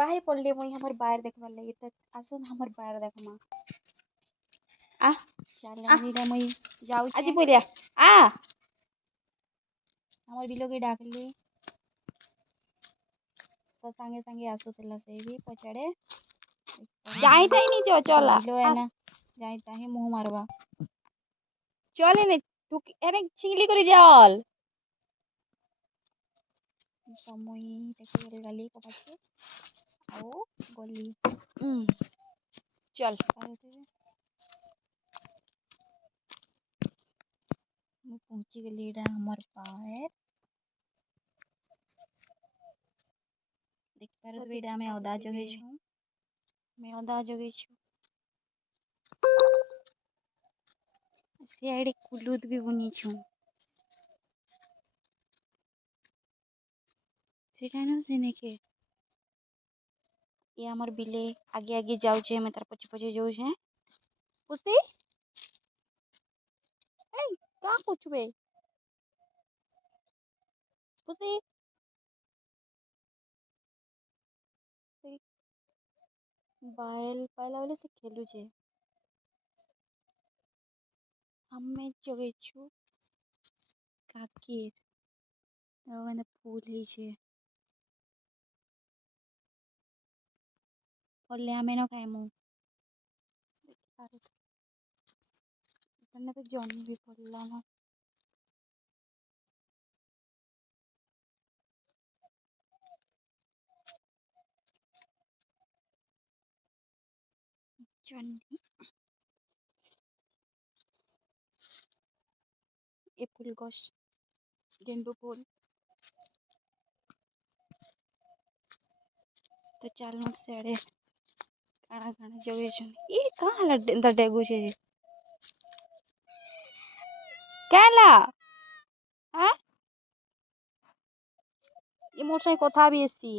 बाहर पड़ले मुई हमर बाहर देखबार लगी तो आसन हमर बाहर देखमा आ चल नीरा मुई जाऊ আজি बोलिया आ हमर बिलो के डाकली तो संगे संगे आसुतला से भी पछाड़े जाई ताई नी जो चला बिलो है ना जाई ताही मुंह मारवा चले ने तू एने छिंगली करी जाल तो मुई टेके गली कपाटे आओ गली चल मैं पहुंची गली एडा हमर बाहर देख पर तो एडा में ओदा जगे छु मैं ओदा जगे छु सियाड़े कुलूद भी बुनी छु सेटा न सेने के ये हमर बिले आगे आगे जाऊ छे मैं तार पछे पछे जाऊ छे पुसी ए का कुछ बे पुसी बायल पाला वाले से खेलू छे हमें जगे छु काकीर ओने फूल ही छे पड़ले हमें न खाइमु इतने तो जॉनी भी पड़ला ना जॉनी ए फूल गछ गेंदू फूल तो चल सेड़े काना काना जगे छन ई कहाँ ला डेगू छे केला हां ये मोर साई कथा बेसी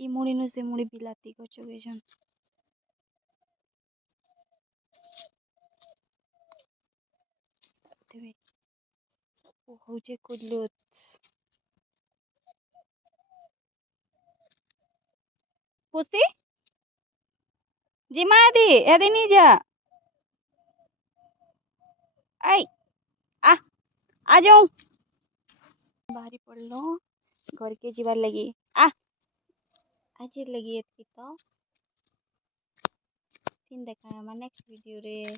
ई मुड़ी नु से मुड़ी बिलाती को जगे छन देवे ओ हो जे कुल्लू पुसी जी मादी एदी नी जा आई आ जाऊं बाहरी पड़लो घर के जीवार लगी आ आज लगी एतकी तो फिर देखा नेक्स्ट वीडियो रे।